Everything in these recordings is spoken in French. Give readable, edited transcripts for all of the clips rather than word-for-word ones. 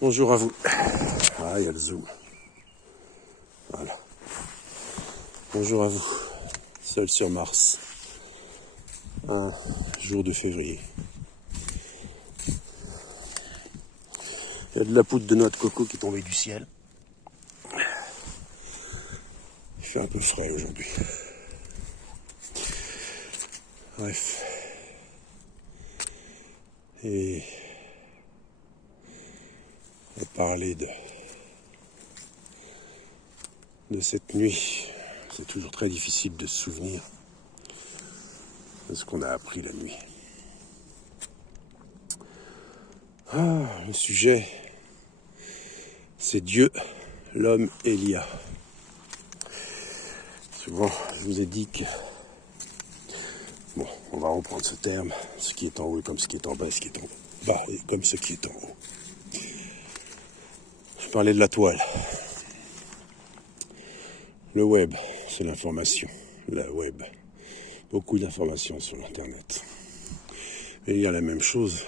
Bonjour à vous. Ah, il y a le zoom. Voilà. Bonjour à vous. Seul sur Mars. Un jour de février. Il y a de la poudre de noix de coco qui est tombée du ciel. Il fait un peu frais aujourd'hui. Bref. Et on va parler de cette nuit. C'est toujours très difficile de se souvenir de ce qu'on a appris la nuit. Le sujet, c'est Dieu, l'homme et l'IA. Souvent, je vous ai dit que... Bon, on va reprendre ce terme. Ce qui est en haut est comme ce qui est en bas, ce qui est en bas est comme ce qui est en haut. Je parlais de la toile. Le web, c'est l'information. La web. Beaucoup d'informations sur Internet. Et il y a la même chose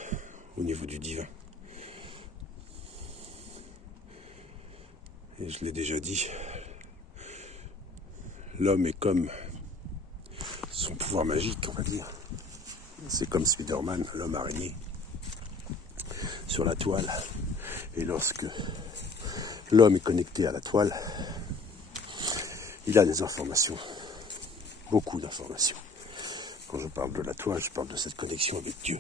au niveau du divin. Et je l'ai déjà dit, l'homme est comme son pouvoir magique, on va dire. C'est comme Spider-Man, l'homme araignée, sur la toile. Et lorsque l'homme est connecté à la toile, il a des informations, beaucoup d'informations. Quand je parle de la toile, je parle de cette connexion avec Dieu.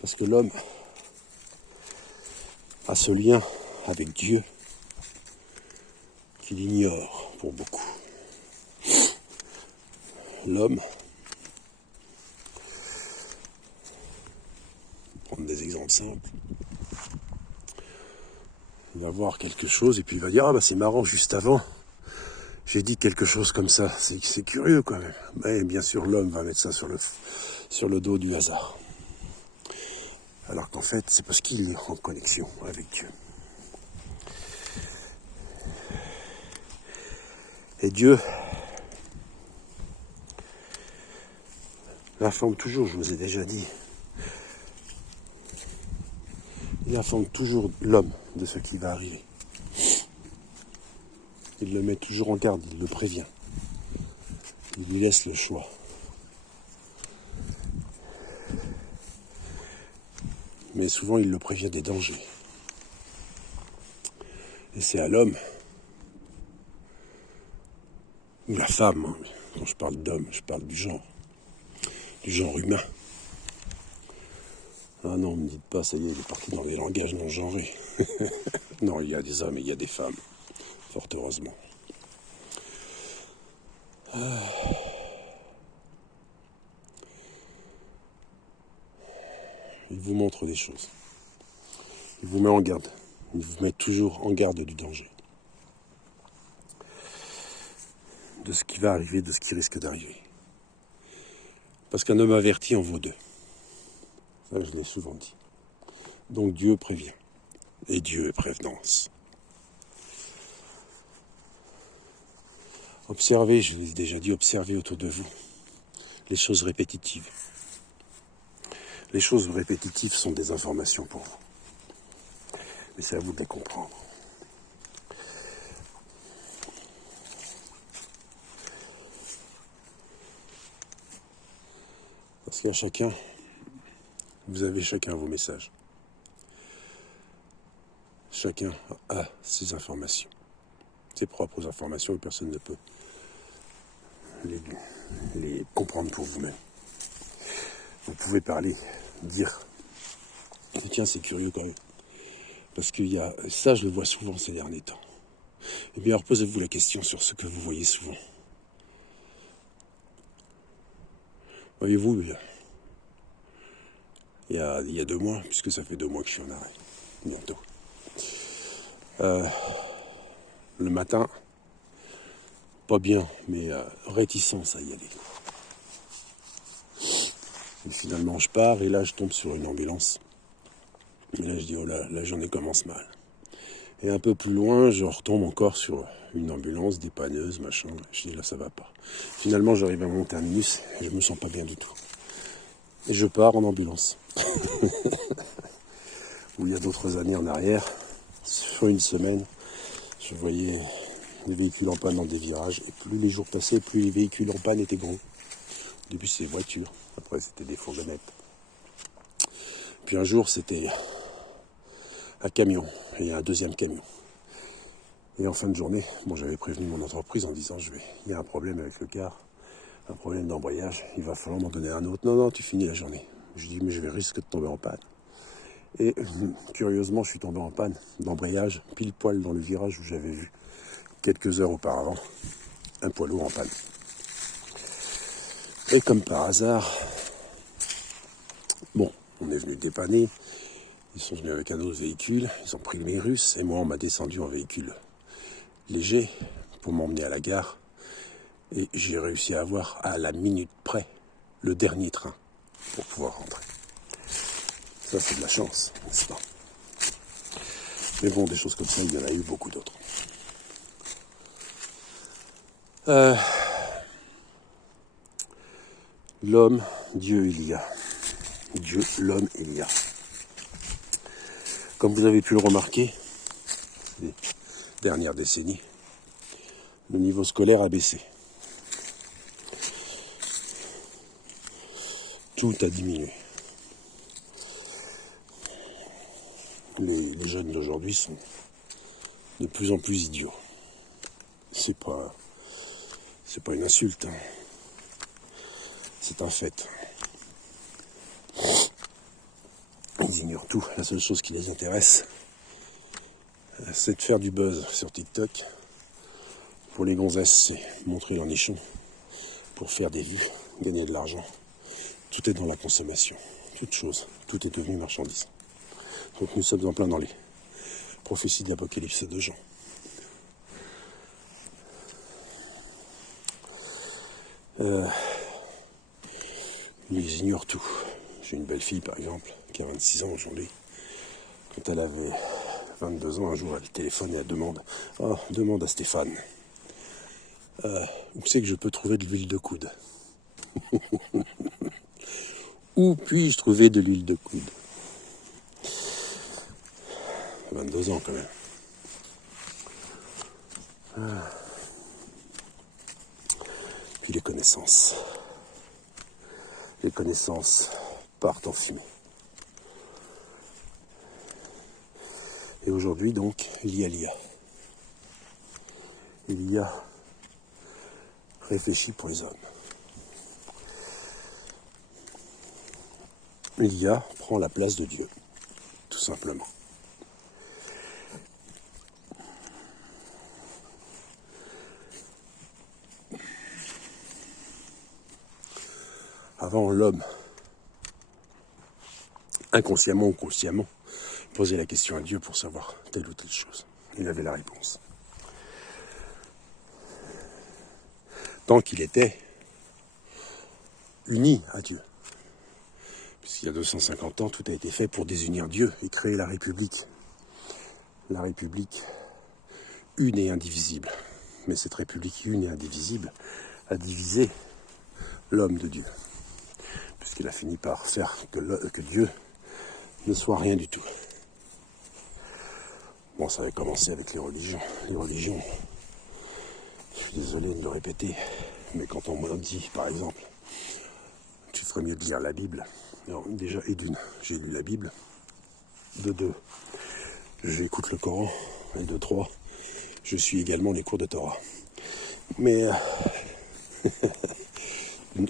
Parce que l'homme a ce lien avec Dieu qu'il ignore pour beaucoup. L'homme, pour prendre des exemples simples, il va voir quelque chose et puis il va dire « Ah bah c'est marrant, juste avant, j'ai dit quelque chose comme ça, c'est curieux quand même. » Mais bien sûr, l'homme va mettre ça sur le dos du hasard. Alors qu'en fait, c'est parce qu'il est en connexion avec Dieu. Et Dieu informe toujours, je vous ai déjà dit, il informe toujours l'homme de ce qui va arriver. Il le met toujours en garde, il le prévient. Il lui laisse le choix. Mais souvent, il le prévient des dangers. Et c'est à l'homme, ou la femme, hein. Quand je parle d'homme, je parle du genre humain. Ah non, ne me dites pas, ça y est, il est parti dans les langages non genrés. Non, il y a des hommes et il y a des femmes, fort heureusement. Il vous montre des choses. Il vous met en garde. Il vous met toujours en garde du danger. De ce qui va arriver, de ce qui risque d'arriver. Parce qu'un homme averti en vaut deux. Ça, je l'ai souvent dit. Donc Dieu prévient. Et Dieu est prévenance. Observez, je l'ai déjà dit, observez autour de vous les choses répétitives. Les choses répétitives sont des informations pour vous. Mais c'est à vous de les comprendre. Parce qu'à chacun, vous avez chacun vos messages. Chacun a ses informations. Ses propres informations et personne ne peut les comprendre pour vous-même. Vous pouvez parler, dire, tiens, c'est curieux quand même. Parce qu'il y a, ça je le vois souvent ces derniers temps. Et bien alors posez-vous la question sur ce que vous voyez souvent. Voyez-vous, il y a 2 mois, puisque ça fait 2 mois que je suis en arrêt, bientôt. Le matin, pas bien, mais réticence à y aller. Et finalement, je pars et là, je tombe sur une ambulance. Et là, je dis, oh là, la journée commence mal. Et un peu plus loin, je retombe encore sur une ambulance, dépanneuse, machin. Je dis, là, ça va pas. Finalement, j'arrive à monter un bus et je me sens pas bien du tout. et je pars en ambulance. Où il y a d'autres années en arrière, sur une semaine, je voyais des véhicules en panne dans des virages, et plus les jours passaient, plus les véhicules en panne étaient gros. Au début c'était des voitures, après c'était des fourgonnettes. Puis un jour c'était un camion, et un deuxième camion. Et en fin de journée, j'avais prévenu mon entreprise en disant il y a un problème avec le car, un problème d'embrayage, il va falloir m'en donner un autre. Non, tu finis la journée. Je dis mais je vais risquer de tomber en panne. Et curieusement, je suis tombé en panne d'embrayage, pile poil dans le virage où j'avais vu quelques heures auparavant un poids lourd en panne. Et comme par hasard, on est venu dépanner, ils sont venus avec un autre véhicule, ils ont pris mes Russes, et moi on m'a descendu en véhicule léger pour m'emmener à la gare, et j'ai réussi à avoir à la minute près le dernier train pour pouvoir rentrer. Ça c'est de la chance, n'est-ce pas? Mais bon, des choses comme ça, il y en a eu beaucoup d'autres. L'homme, Dieu, il y a. Dieu, l'homme, il y a. Comme vous avez pu le remarquer, ces dernières décennies, le niveau scolaire a baissé. Tout a diminué. Les jeunes d'aujourd'hui sont de plus en plus idiots. C'est pas une insulte, hein. C'est un fait. Ils ignorent tout. La seule chose qui les intéresse, c'est de faire du buzz sur TikTok. Pour les gonzesses, c'est montrer leur nichon. Pour faire des vues, gagner de l'argent. Tout est dans la consommation. Toute chose. Tout est devenu marchandise. Donc nous sommes en plein dans les prophéties de l'Apocalypse de Jean. Ils ignorent tout. J'ai une belle fille, par exemple, qui a 26 ans aujourd'hui. Quand elle avait 22 ans, un jour, elle téléphone et elle demande « Oh, demande à Stéphane, où c'est que je peux trouver de l'huile de coude ?» Où puis-je trouver de l'huile de coude? 22 ans, quand même. Puis les connaissances. Les connaissances partent en fumée. Et aujourd'hui, donc, il y a l'IA. L'IA réfléchit pour les hommes. L'IA prend la place de Dieu, tout simplement. Avant, l'homme, inconsciemment ou consciemment, posait la question à Dieu pour savoir telle ou telle chose. Il avait la réponse. Tant qu'il était uni à Dieu. Puisqu'il y a 250 ans, tout a été fait pour désunir Dieu et créer la République. La République une et indivisible. Mais cette République une et indivisible a divisé l'homme de Dieu. Puisqu'il a fini par faire que Dieu ne soit rien du tout. Bon, ça avait commencé avec les religions. Les religions, je suis désolé de le répéter, mais quand on me dit, par exemple, tu ferais mieux de lire la Bible. Alors, déjà, et d'une, j'ai lu la Bible. De deux, j'écoute le Coran. Et de trois, je suis également les cours de Torah. Mais,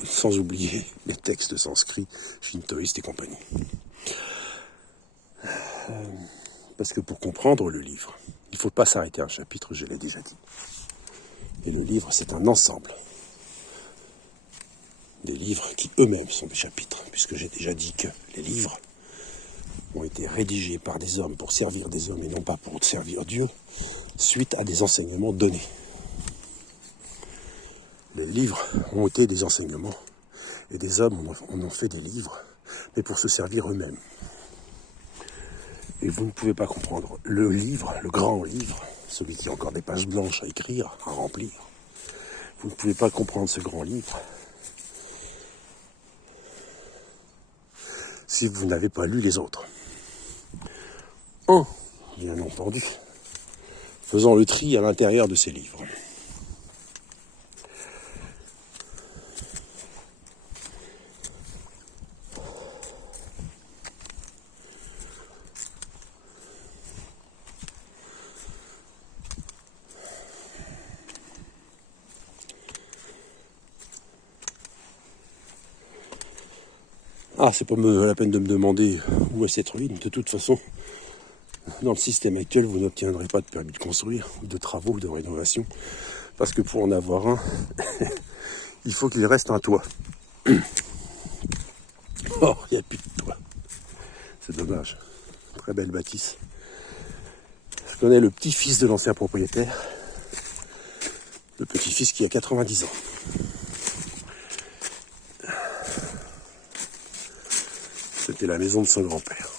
sans oublier les textes sanskrit, shintoïstes et compagnie. Parce que pour comprendre le livre, il ne faut pas s'arrêter à un chapitre, je l'ai déjà dit. Et le livre, c'est un ensemble. Des livres qui eux-mêmes sont des chapitres, puisque j'ai déjà dit que les livres ont été rédigés par des hommes pour servir des hommes et non pas pour servir Dieu, suite à des enseignements donnés. Les livres ont été des enseignements, et des hommes en ont fait des livres, mais pour se servir eux-mêmes. Et vous ne pouvez pas comprendre le livre, le grand livre, celui qui a encore des pages blanches à écrire, à remplir. Vous ne pouvez pas comprendre ce grand livre si vous n'avez pas lu les autres. En, bien entendu, faisant le tri à l'intérieur de ces livres. Ah, c'est pas la peine de me demander où est cette ruine. De toute façon, dans le système actuel, vous n'obtiendrez pas de permis de construire, ou de travaux, ou de rénovation. Parce que pour en avoir un, il faut qu'il reste un toit. Or, il n'y a plus de toit. C'est dommage. Très belle bâtisse. Je connais le petit-fils de l'ancien propriétaire. Le petit-fils qui a 90 ans. C'était la maison de son grand-père.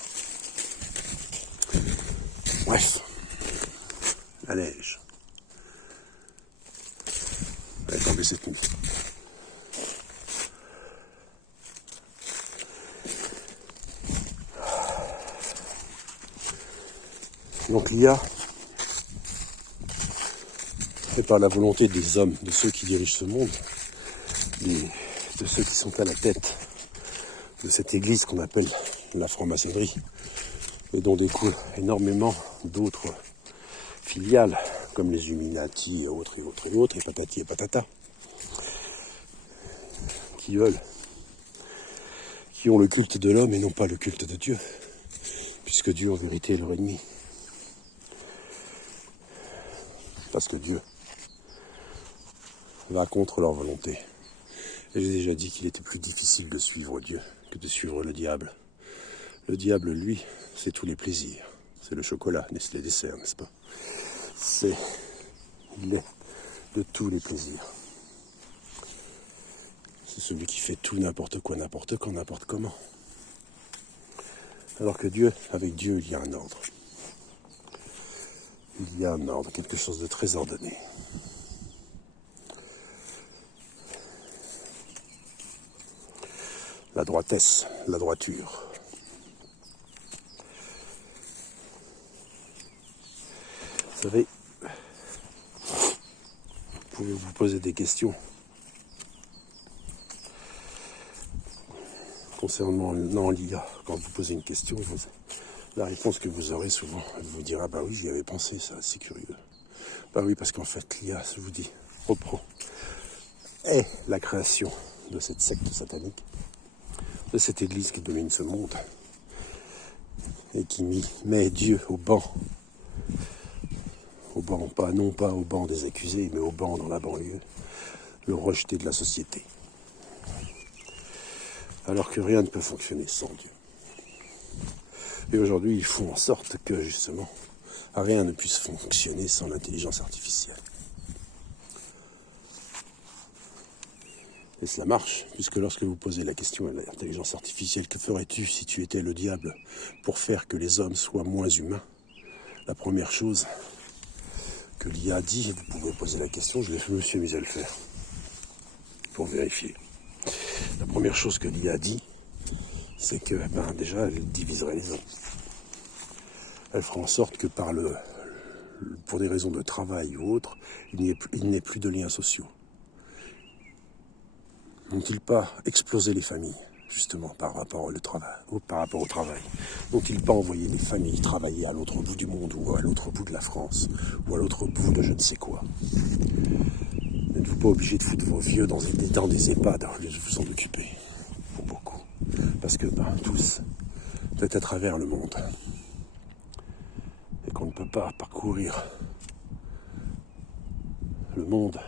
Bref, la neige. Elle est tombée cette nuit. Donc l'IA, c'est par la volonté des hommes, de ceux qui dirigent ce monde, de ceux qui sont à la tête de cette église qu'on appelle la franc-maçonnerie, et dont découlent énormément d'autres filiales, comme les Illuminati et autres, et patati et patata, qui ont le culte de l'homme et non pas le culte de Dieu, puisque Dieu en vérité est leur ennemi. Parce que Dieu va contre leur volonté. Et j'ai déjà dit qu'il était plus difficile de suivre Dieu que de suivre le diable. Le diable, lui, c'est tous les plaisirs. C'est le chocolat, c'est les desserts, n'est-ce pas? Il est de tous les plaisirs. C'est celui qui fait tout, n'importe quoi, n'importe quand, n'importe comment. Alors que Dieu, avec Dieu, il y a un ordre. Il y a un ordre, quelque chose de très ordonné. La droitesse, la droiture. Vous savez, vous pouvez vous poser des questions concernant l'IA. Quand vous posez une question, la réponse que vous aurez souvent, elle vous dira, bah oui, j'y avais pensé, ça, c'est curieux. Bah oui, parce qu'en fait, l'IA, je vous dis, reprend, est la création de cette secte satanique, de cette église qui domine ce monde, et qui met Dieu au banc, non pas au banc des accusés, mais au banc dans la banlieue, le rejeté de la société. Alors que rien ne peut fonctionner sans Dieu. Et aujourd'hui, ils font en sorte que, justement, rien ne puisse fonctionner sans l'intelligence artificielle. Et ça marche, puisque lorsque vous posez la question à l'intelligence artificielle, que ferais-tu si tu étais le diable pour faire que les hommes soient moins humains? La première chose que l'IA dit, vous pouvez poser la question, je me suis mis à le faire, pour vérifier. La première chose que l'IA dit, c'est que déjà, elle diviserait les hommes. Elle fera en sorte que pour des raisons de travail ou autres, il n'ait plus de liens sociaux. N'ont-ils pas explosé les familles, justement, par rapport au travail? N'ont-ils pas envoyé les familles travailler à l'autre bout du monde, ou à l'autre bout de la France, ou à l'autre bout de je ne sais quoi? N'êtes-vous pas obligé de foutre vos vieux dans des EHPAD au lieu de vous en occuper? Pour beaucoup. Parce que, tous, peut-être à travers le monde. Et qu'on ne peut pas parcourir le monde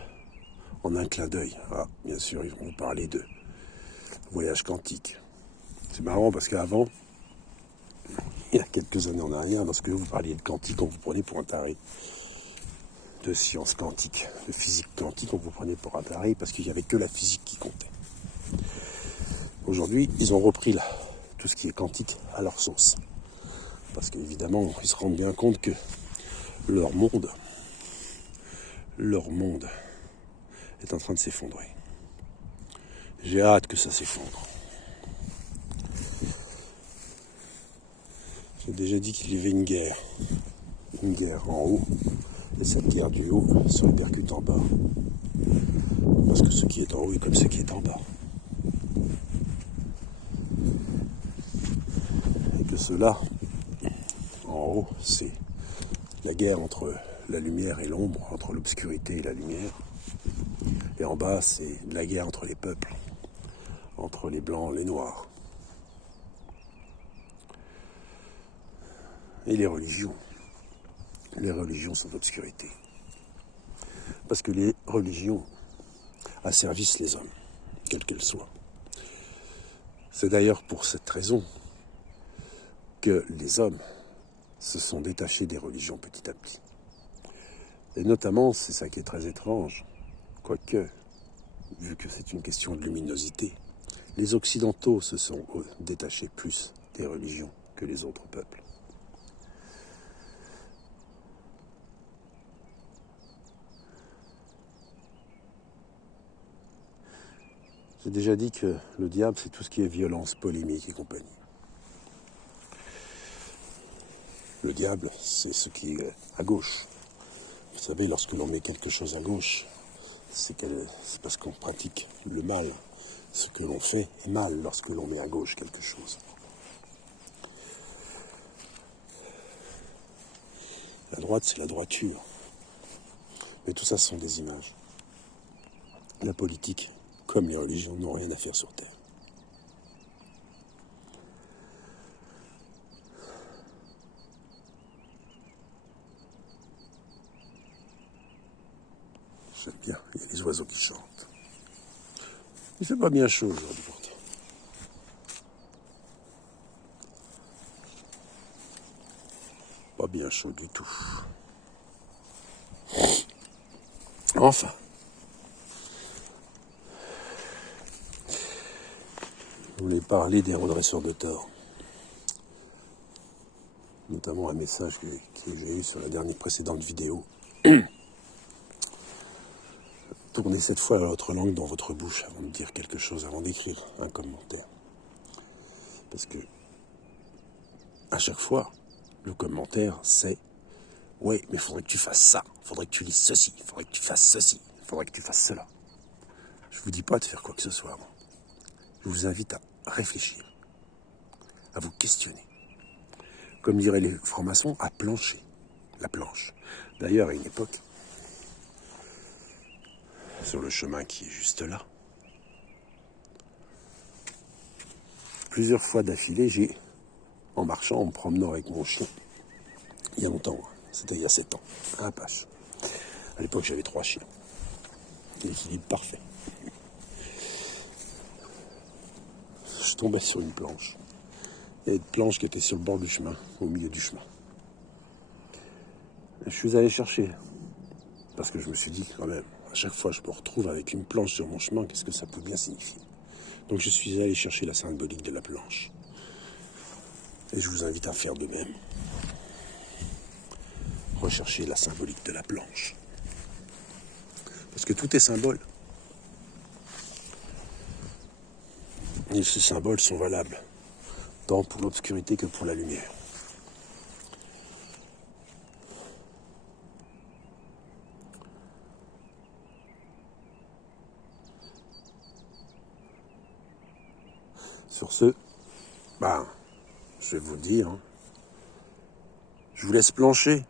en un clin d'œil. Ah, bien sûr, ils vont nous parler de voyage quantique. C'est marrant parce qu'avant, il y a quelques années en arrière, lorsque vous parliez de quantique, on vous prenait pour un taré. De sciences quantiques, de physique quantique, on vous prenait pour un taré parce qu'il n'y avait que la physique qui comptait. Aujourd'hui, ils ont repris tout ce qui est quantique à leur sauce. Parce qu'évidemment, ils se rendent bien compte que leur monde est en train de s'effondrer. J'ai hâte que ça s'effondre. J'ai déjà dit qu'il y avait une guerre. Une guerre en haut. Et cette guerre du haut se répercute en bas. Parce que ce qui est en haut est comme ce qui est en bas. Et que cela, en haut, c'est la guerre entre la lumière et l'ombre, entre l'obscurité et la lumière. Et en bas, c'est la guerre entre les peuples, entre les blancs et les noirs. Et les religions. Les religions sont l'obscurité. Parce que les religions asservissent les hommes, quels qu'elles soient. C'est d'ailleurs pour cette raison que les hommes se sont détachés des religions petit à petit. Et notamment, c'est ça qui est très étrange, quoique, vu que c'est une question de luminosité, les Occidentaux se sont détachés plus des religions que les autres peuples. J'ai déjà dit que le diable, c'est tout ce qui est violence, polémique et compagnie. Le diable, c'est ce qui est à gauche. Vous savez, lorsque l'on met quelque chose à gauche, c'est parce qu'on pratique le mal. Ce que l'on fait est mal lorsque l'on met à gauche quelque chose. La droite, c'est la droiture. Mais tout ça, ce sont des images. La politique, comme les religions, n'ont rien à faire sur Terre. J'aime bien, il y a les oiseaux qui chantent. Il fait pas bien chaud aujourd'hui pourtant. Pas bien chaud du tout. Enfin. Je voulais parler des redresseurs de tort. Notamment un message que j'ai eu sur la dernière précédente vidéo. Tournez cette fois votre langue dans votre bouche avant de dire quelque chose, avant d'écrire un commentaire. Parce que, à chaque fois, le commentaire, c'est « Ouais, mais faudrait que tu fasses ça, faudrait que tu lises ceci, faudrait que tu fasses ceci, faudrait que tu fasses cela. » Je vous dis pas de faire quoi que ce soit, moi. Je vous invite à réfléchir, à vous questionner. Comme diraient les francs-maçons, à plancher, la planche. D'ailleurs, à une époque, sur le chemin qui est juste là, plusieurs fois d'affilée, en marchant, en me promenant avec mon chien, il y a longtemps, c'était il y a 7 ans, à Apache. À l'époque, j'avais 3 chiens. L'équilibre parfait. Je tombais sur une planche. Il y avait une planche qui était sur le bord du chemin, au milieu du chemin. Et je suis allé chercher, parce que je me suis dit, quand même, à chaque fois je me retrouve avec une planche sur mon chemin, qu'est-ce que ça peut bien signifier? Donc je suis allé chercher la symbolique de la planche. Et je vous invite à faire de même. Recherchez la symbolique de la planche. Parce que tout est symbole. Et ces symboles sont valables, tant pour l'obscurité que pour la lumière. Sur ce, je vais vous dire, je vous laisse plancher.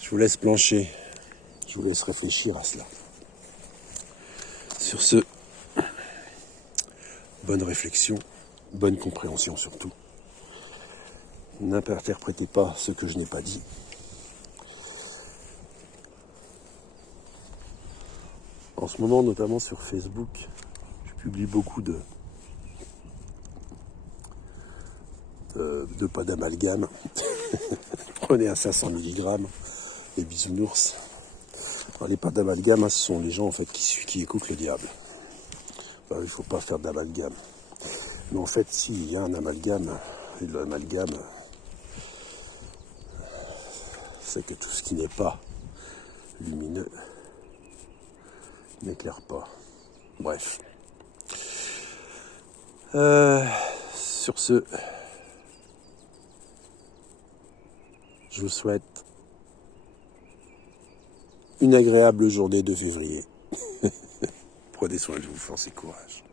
Je vous laisse plancher. Je vous laisse réfléchir à cela. Sur ce, bonne réflexion, bonne compréhension surtout. N'interprétez pas ce que je n'ai pas dit. En ce moment, notamment sur Facebook, je publie beaucoup de pas d'amalgame. Prenez un 500 mg, les bisounours. Alors, les pas d'amalgame, ce sont les gens en fait qui écoutent le diable. Il ne faut pas faire d'amalgame. Mais en fait, s'il y a un amalgame, et l'amalgame, c'est que tout ce qui n'est pas lumineux n'éclaire pas. Bref. Sur ce, je vous souhaite une agréable journée de février. Prenez soin de vous, force et courage.